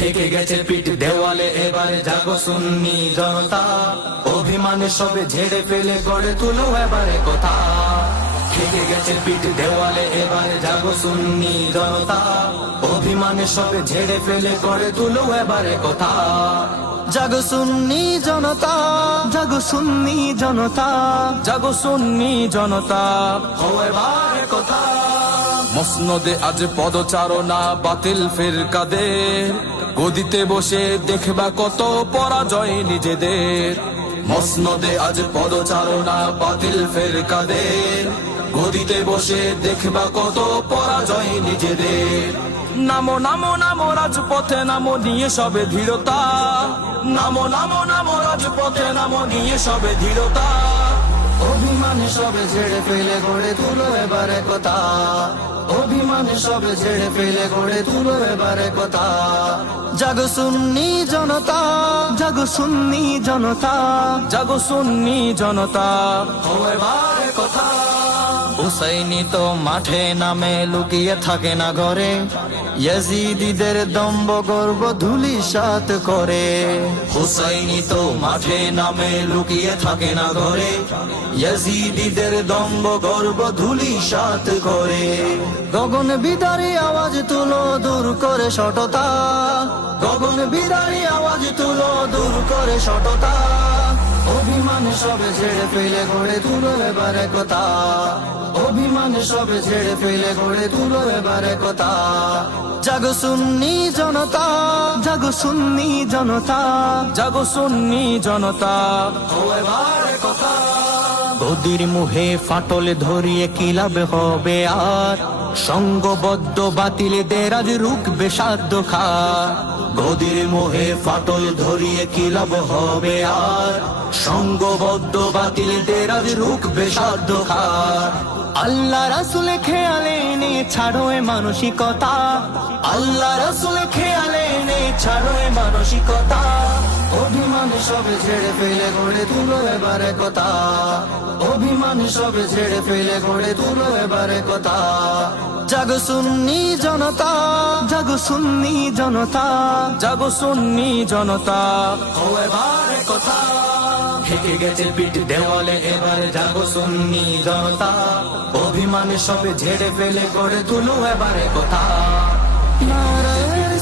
ঠেকে গেছে পিঠ দেওয়ালে, এবারে জাগো সুন্নি জনতা, অভিমানে সবে ঝেড়ে ফেলে গড়ে তুলো এবারে কথা। ঠেকে গেছে পিঠ দেওয়ালে, এবারে জাগো সুন্নি জনতা, অভিমানে সবে ঝেড়ে ফেলে গড়ে তুলো এবারে কথা। জাগো সুন্নি জনতা, জাগো সুন্নি জনতা, জাগো সুন্নি জনতা, ও এবারে কথা। মসনদে আজ পদচারণা বাতিল ফিরকাদের, গদিতে বসে দেখবা কত পরাজয় নিজেদের। মসনদে আজ পদচারণা বাতিল ফিরকাদের, গদিতে বসে দেখবা কত পরাজয় নিজেদের। নামো নামো নামো রাজপথে, নামো নিয়ে সবে দৃঢ়তা, নামো নামো নামো রাজপথে, নামো নিয়ে সবে দৃঢ়তা। অভিমানে সবে ঝেড়ে ফেলে গড়ে তুলো এবারে কথা, অভিমানে সবে ঝেড়ে ফেলে গড়ে তুলো এবারে কথা। জাগো সুন্নি জনতা, জাগো সুন্নি জনতা, জাগো সুন্নি জনতা, ও এবারে কথা। হুসাইনি তো মাঠে নামে লুকিয়ে থাকে না ঘরে, ইয়াজিদিদের দম্ভ গর্ব ধূলিসাৎ করে। হুসাইনি তো মাঠে নামে লুকিয়ে থাকে না ঘরে, ইয়াজিদিদের দম্ভ গর্ব ধূলিসাৎ করে। গগন বিদারী আওয়াজ তুলো দূর করে সটতা, গগন বিদারী আওয়াজ তুলো দূর করে সটতা। অভিমানে সবে ঝেড়ে ফেলে গড়ে তুলো এবারে কথা, অভিমানে সবে ঝেড়ে ফেলে গড়ে তুলো এবারে কথা। জাগো সুন্নি জনতা, জাগো সুন্নি জনতা, জাগো সুন্নি জনতা, ও এবারে কথা। গদির মুহে ফাটল ধরিয়ে কি লাভ হবে আর, সঙ্গবদ্ধ বাতিলদের আজ রুখবে সাধ্য খা। গদির মোহে ফাটল ধরিয়ে কি লাভ হবে আর, সঙ্গবদ্ধ বাতিলদের আজ রুখবে সাধ্য খা। আল্লাহ রাসূল খেয়ালে নে ছাড়ো এ মানসিকতা, আল্লাহ রাসূল খেয়ালে নে ছাড়ো এ মানসিকতা। অভিমানে সবে ঝেড়ে ফেলে গড়ে তুলো এবারে কথা, অভিমানে সবে ঝেড়ে ফেলে গড়ে তুলো এবারে কথা। জাগো সুন্নি জনতা, জাগো সুন্নি জনতা, জাগো সুন্নি জনতা, ও এবারে কথা। ঠেকে গেছে পিঠ দেওয়ালে, এবারে জাগো সুন্নি জনতা, অভিমানে সবে ঝেড়ে ফেলে গড়ে তুলো এবারে কথা। নারায়ে